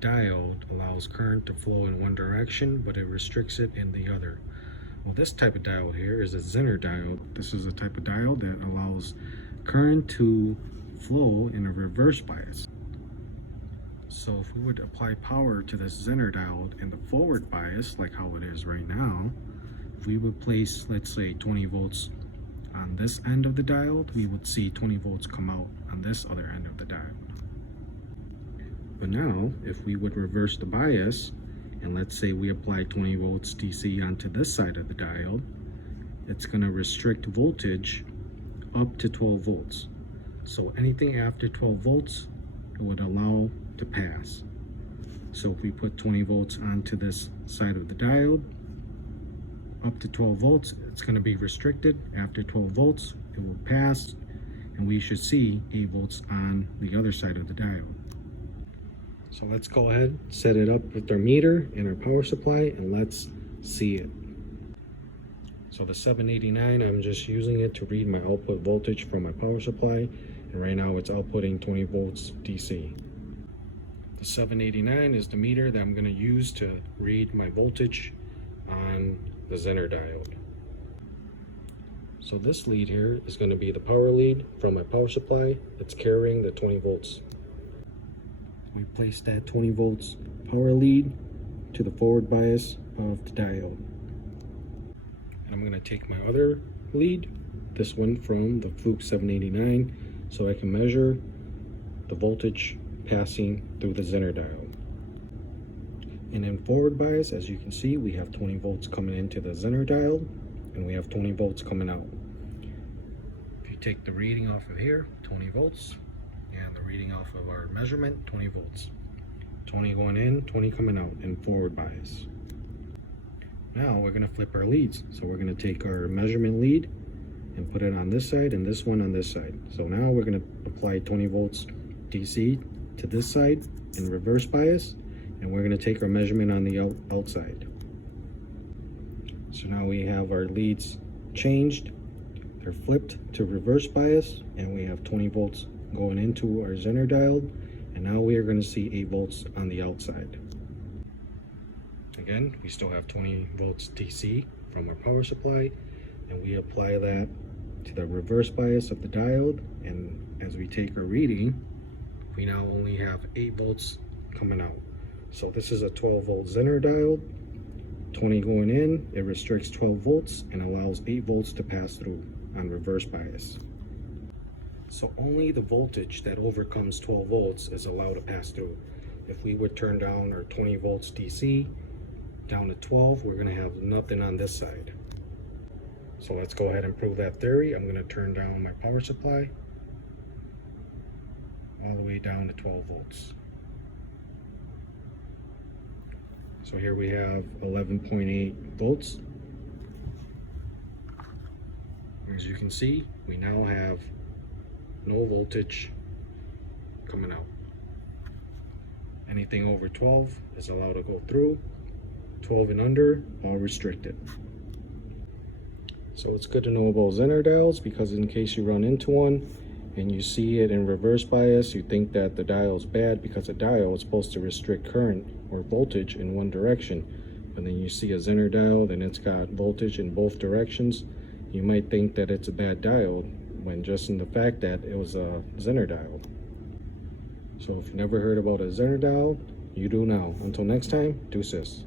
diode allows current to flow in one direction, but it restricts it in the other. Well, this type of diode here is a Zener diode. This is a type of diode that allows current to flow in a reverse bias. So if we would apply power to this Zener diode in the forward bias, like how it is right now, if we would place, let's say, 20 volts on this end of the diode, we would see 20 volts come out on this other end of the diode. But now, if we would reverse the bias, and let's say we apply 20 volts DC onto this side of the diode, it's going to restrict voltage up to 12 volts. So anything after 12 volts, it would allow to pass. So if we put 20 volts onto this side of the diode, up to 12 volts, it's going to be restricted. After 12 volts, it will pass, and we should see 8 volts on the other side of the diode. So let's go ahead, set it up with our meter and our power supply, and let's see it. So the 789, I'm just using it to read my output voltage from my power supply, and right now it's outputting 20 volts DC. The 789 is the meter that I'm going to use to read my voltage on the Zener diode. So this lead here is going to be the power lead from my power supply. It's carrying the 20 volts. We place that 20 volts power lead to the forward bias of the diode. And I'm going to take my other lead, this one from the Fluke 789, so I can measure the voltage passing through the Zener diode. And in forward bias, as you can see, we have 20 volts coming into the Zener diode, and we have 20 volts coming out. If you take the reading off of here, 20 volts, and the reading off of our measurement, 20 volts. 20 going in, 20 coming out in forward bias. Now we're going to flip our leads. So we're going to take our measurement lead and put it on this side and this one on this side. So now we're going to apply 20 volts DC to this side in reverse bias, and we're going to take our measurement on the outside. So now we have our leads changed. They're flipped to reverse bias, and we have 20 volts going into our Zener diode, and now we are going to see 8 volts on the outside. Again, we still have 20 volts DC from our power supply, and we apply that to the reverse bias of the diode, and as we take our reading, we now only have 8 volts coming out. So this is a 12 volt Zener diode, 20 going in, it restricts 12 volts and allows 8 volts to pass through on reverse bias. So only the voltage that overcomes 12 volts is allowed to pass through. If we would turn down our 20 volts DC down to 12, we're going to have nothing on this side. So let's go ahead and prove that theory. I'm going to turn down my power supply all the way down to 12 volts. So here we have 11.8 volts. As you can see, we now have no voltage coming out. Anything over 12 is allowed to go through. 12 and under, all restricted. So it's good to know about Zener diodes, because in case you run into one and you see it in reverse bias, you think that the diode is bad because a diode is supposed to restrict current or voltage in one direction. But then you see a Zener diode and it's got voltage in both directions, you might think that it's a bad diode, when just in the fact that it was a Zener diode. So if you never heard about a Zener diode, you do now. Until next time, deuces.